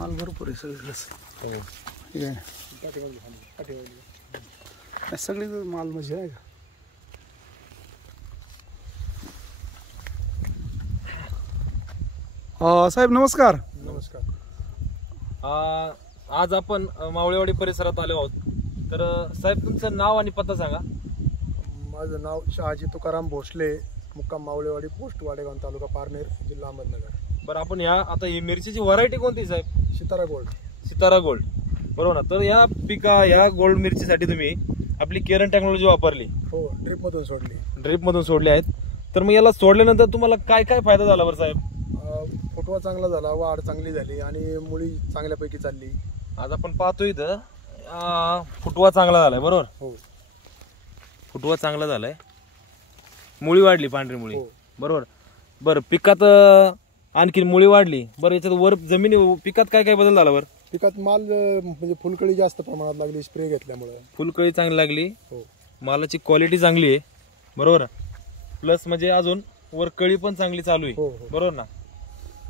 माल भरपूर आहे सगळीकडेच. हो. ठीक आहे सगळी माल म्हणजे आहे का. साहेब नमस्कार. नमस्कार. आज आपण मावळेवाडी परिसरात आलो आहोत. तर साहेब तुमचं नाव आणि पत्ता सांगा. माझं नाव शहाजी तुकाराम भोसले, मुक्काम मावळेवाडी, पोस्ट वाडेगाव, तालुका पारनेर, जिल्हा अहमदनगर. बरं आपण आता ही मिरचीची व्हरायटी कोणती साहेब? सितारा गोल्ड. सितारा गोल्ड, बरोबर ना. तर या गोल्ड मिरचीसाठी तुम्ही आपली केरन टेक्नॉलॉजी वापरली. हो, ड्रिप मधून सोडली. ड्रिप मधून सोडली आहेत. तर मग याला सोडल्यानंतर तुम्हाला काय काय फायदा झाला बरं साहेब? फुटवा चांगला झाला, वाढ चांगली झाली आणि मुळी चांगल्यापैकी चालली. आज आपण पाहतो इथं फुटवा चांगला झालाय, बरोबर. हो, फुटवा चांगला झालाय, मुळी वाढली, पांढरी मुळी. हो. बरोबर. बरं पिकात आणखी मुळी वाढली. बरं याच्यात वर जमिनी पिकात काय काय बदल झाला बरं? पिकात माल म्हणजे फुलकळी जास्त प्रमाणात लागली स्प्रे घेतल्यामुळे. फुलकळी चांगली लागली, हो. मालाची क्वालिटी चांगली आहे, बरोबर. प्लस म्हणजे अजून वर कळी पण चांगली चालू आहे. हो, हो. बरोबर ना.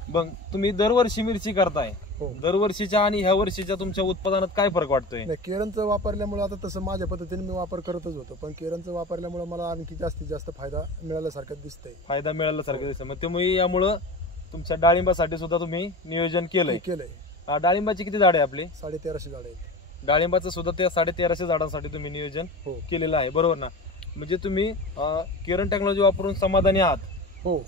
मग तुम्ही दरवर्षी मिरची करताय. हो. दरवर्षीच्या आणि ह्या वर्षीच्या तुमच्या उत्पादनात काय फरक वाटतोय? नाही, केरनचं वापरल्यामुळे आता तसं माझ्या पद्धतीने मी वापर करतच होतो, पण केरनचं वापरल्यामुळे मला आणखी जास्तीत जास्त फायदा मिळाल्यासारखं दिसतंय. फायदा मिळाला सारखं दिसतं. मग त्यामुळे यामुळं तुमच्या डाळिंबासाठी सुद्धा तुम्ही नियोजन केलंय. डाळिंबाची किती झाडे आपली? 1350 झाडे आहेत. डाळिंबाचं सुद्धा त्या 1350 झाडांसाठी तुम्ही नियोजन केलेलं आहे, बरोबर ना. म्हणजे तुम्ही केरन टेक्नॉलॉजी वापरून समाधानी आहात. हो.